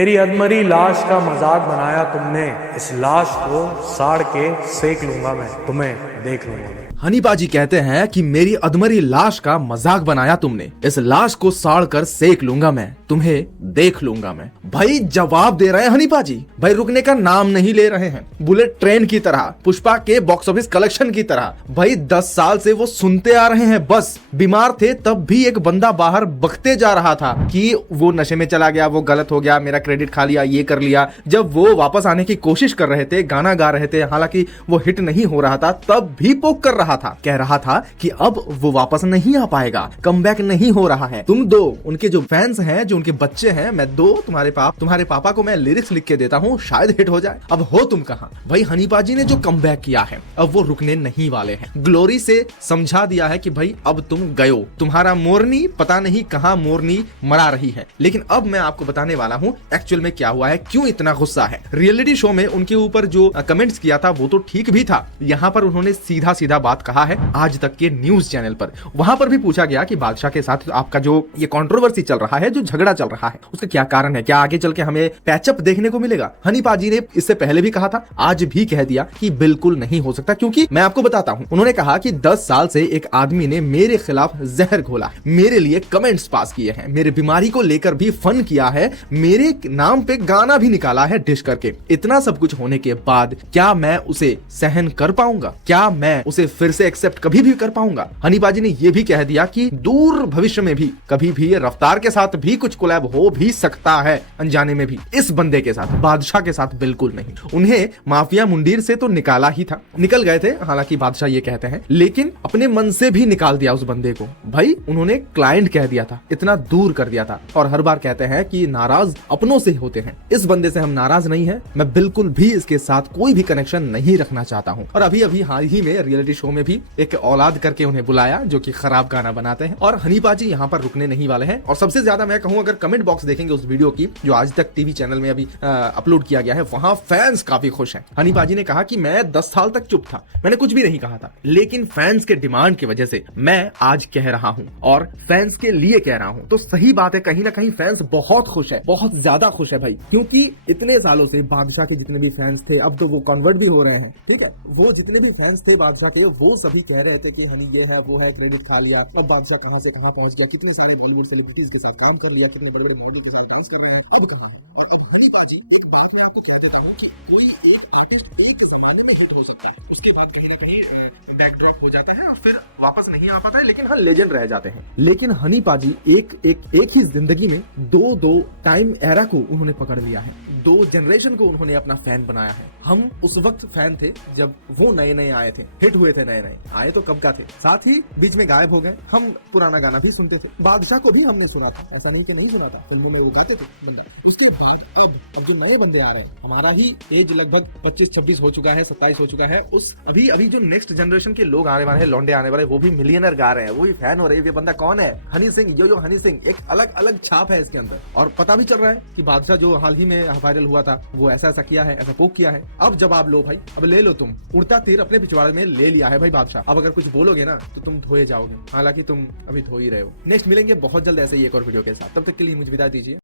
मेरी अधमरी लाश का मजाक बनाया तुमने, इस लाश को साड़ के सेक लूंगा मैं, तुम्हें देख लूंगा। हनी पाजी कहते हैं कि मेरी अधमरी लाश का मजाक बनाया तुमने, इस लाश को साड़ कर सेक लूंगा मैं, तुम्हें देख लूंगा मैं। भाई जवाब दे रहे हैं हनी पाजी, भाई रुकने का नाम नहीं ले रहे हैं। बुलेट ट्रेन की तरह, पुष्पा के बॉक्स ऑफिस कलेक्शन की तरह, भाई 10 साल से वो सुनते आ रहे हैं। बस बीमार थे तब भी एक बंदा बाहर बकते जा रहा था कि वो नशे में चला गया, वो गलत हो गया, मेरा क्रेडिट खा लिया, ये कर लिया। जब वो वापस आने की कोशिश कर रहे थे, गाना गा रहे थे, हालांकि वो हिट नहीं हो रहा था, तब भी पोक कर रहा था, कह रहा था कि अब वो वापस नहीं आ पाएगा, कमबैक नहीं हो रहा है। तुम दो, उनके जो फैंस हैं, जो उनके बच्चे हैं, मैं दो तुम्हारे पापा को मैं लिरिक्स लिख के देता हूँ, शायद हिट हो जाए। अब हो तुम कहां? भाई हनी पाजी ने जो कमबैक किया है, अब वो रुकने नहीं वाले हैं। ग्लोरी से समझा दिया है कि भाई अब तुम गयो, तुम्हारा मोरनी पता नहीं कहां मोरनी मरा रही है। लेकिन अब मैं आपको बताने वाला हूं एक्चुअल में क्या हुआ है, क्यों इतना गुस्सा है। रियलिटी शो में उनके ऊपर जो कमेंट्स किया था वो तो ठीक भी था, यहाँ पर उन्होंने सीधा सीधा बात कहा है आज तक के न्यूज चैनल पर। वहां पर भी पूछा गया कि बादशाह के साथ आपका जो ये कंट्रोवर्सी चल रहा है, जो झगड़ा चल रहा है, उसका क्या कारण है, क्या आगे चल के हमें पैचअप देखने को मिलेगा। हनी पाजी ने इससे पहले भी कहा था, आज भी कह दिया कि बिल्कुल नहीं हो सकता, क्योंकि मैं आपको बताता हूं, उन्होंने कहा कि 10 साल से एक आदमी ने मेरे खिलाफ जहर घोला, मेरे लिए कमेंट्स पास किए हैं, मेरे बीमारी को लेकर भी फन किया है, मेरे नाम पे गाना भी निकाला है डिश करके। इतना सब कुछ होने के बाद क्या मैं उसे सहन कर पाऊंगा? क्या मैं उसे फिर से एक्सेप्ट कभी भी कर पाऊंगा? हनी पाजी ने यह भी कह दिया कि दूर भविष्य में भी कभी भी रफ्तार के साथ भी कुछ कोलैब हो भी सकता है, अनजाने में भी। इस बंदे के साथ, बादशाह के साथ बिल्कुल नहीं। उन्हें माफिया मुंडीर से तो निकाला ही था, निकल गए थे, हालांकि बादशाह ये कहते हैं, लेकिन अपने मन से भी निकाल दिया उस बंदे को। भाई उन्होंने क्लाइंट कह दिया था, इतना दूर कर दिया था। और हर बार कहते हैं कि नाराज अपनों से होते हैं, इस बंदे से हम नाराज नहीं है, मैं बिल्कुल भी इसके साथ कोई भी कनेक्शन नहीं रखना चाहता हूं। और अभी अभी हाल ही में रियलिटी शो में भी एक औलाद करके उन्हें बुलाया जो कि खराब गाना बनाते हैं। और हनी पाजी यहाँ पर रुकने नहीं वाले हैं। और सबसे ज्यादा मैं कहूँ, अगर कमेंट बॉक्स देखेंगे उस वीडियो की जो आज तक टीवी चैनल में अभी अपलोड किया गया है, वहां फैंस काफी खुश हैं। हनी पाजी ने कहा कि मैं 10 साल तक चुप था, मैंने कुछ भी नहीं कहा था, लेकिन फैंस के डिमांड की वजह से मैं आज कह रहा हूं और फैंस के लिए कह रहा हूं। तो सही बात है, कहीं ना कहीं फैंस बहुत खुश है, बहुत ज्यादा खुश है भाई, क्योंकि इतने सालों से बादशाह के जितने भी फैंस थे, अब तो वो कन्वर्ट भी हो रहे हैं, ठीक है, वो जितने भी फैंस थे बादशाह के, वो सभी कह रहे थे कि हनी ये है वो है, क्रेडिट खा लिया, अब बादशाह कहां से कहां पहुंच गया, कितनी सारी बॉलीवुड सेलिब्रिटीज के साथ काम कर लिया, कितने बड़े बड़े मॉडल के साथ डांस कर रहे हैं, अब कहां? और अब हनी पाजी, एक बात मैं आपको कह देता हूं कि कोई एक आर्टिस्ट एक जमाने में हिट हो सकता है, उसके बाद कहीं ना कहीं बैकड्रॉप हो जाता है और फिर वापस नहीं आ पाता है, लेकिन हाँ लेजेंड रह जाते हैं। लेकिन हनी पाजी एक ही जिंदगी में दो टाइम एरा को उन्होंने पकड़ लिया है, 2 जनरेशन को उन्होंने अपना फैन बनाया है। हम उस वक्त फैन थे जब वो नए नए आए थे, हिट हुए थे, नए नए आए तो कब का थे, साथ ही बीच में गायब हो गए। हम पुराना गाना भी सुनते थे, बादशाह को भी हमने सुना था, ऐसा नहीं कि नहीं सुना था, फिल्मों में वो गाते थे बंदा। उसके बाद अब जो नए बंदे आ रहे हैं, हमारा ही एज लगभग 25-26 हो चुका है, 27 हो चुका है, उस अभी जो नेक्स्ट जनरेशन के लोग आने वाले हैं, लौंडे आने वाले, वो भी मिलियनर गा रहे हैं, वो भी फैन हो रहे हैं। ये बंदा कौन है? हनी सिंह, यो हनी सिंह। एक अलग अलग छाप है इसके अंदर। और पता भी चल रहा है कि बादशाह जो हाल ही में वायरल हुआ था, वो ऐसा किया है, ऐसा पोक किया है। अब जवाब लो भाई, अब ले लो, तुम उड़ता तीर अपने पिछवाड़े में ले लिया है भाई बादशाह। अब अगर कुछ बोलोगे ना तो तुम धोए जाओगे, हालांकि तुम अभी धो ही रहे हो। नेक्स्ट मिलेंगे बहुत जल्द ऐसे ही एक और वीडियो के साथ, तब तक के लिए मुझे विदा दीजिए।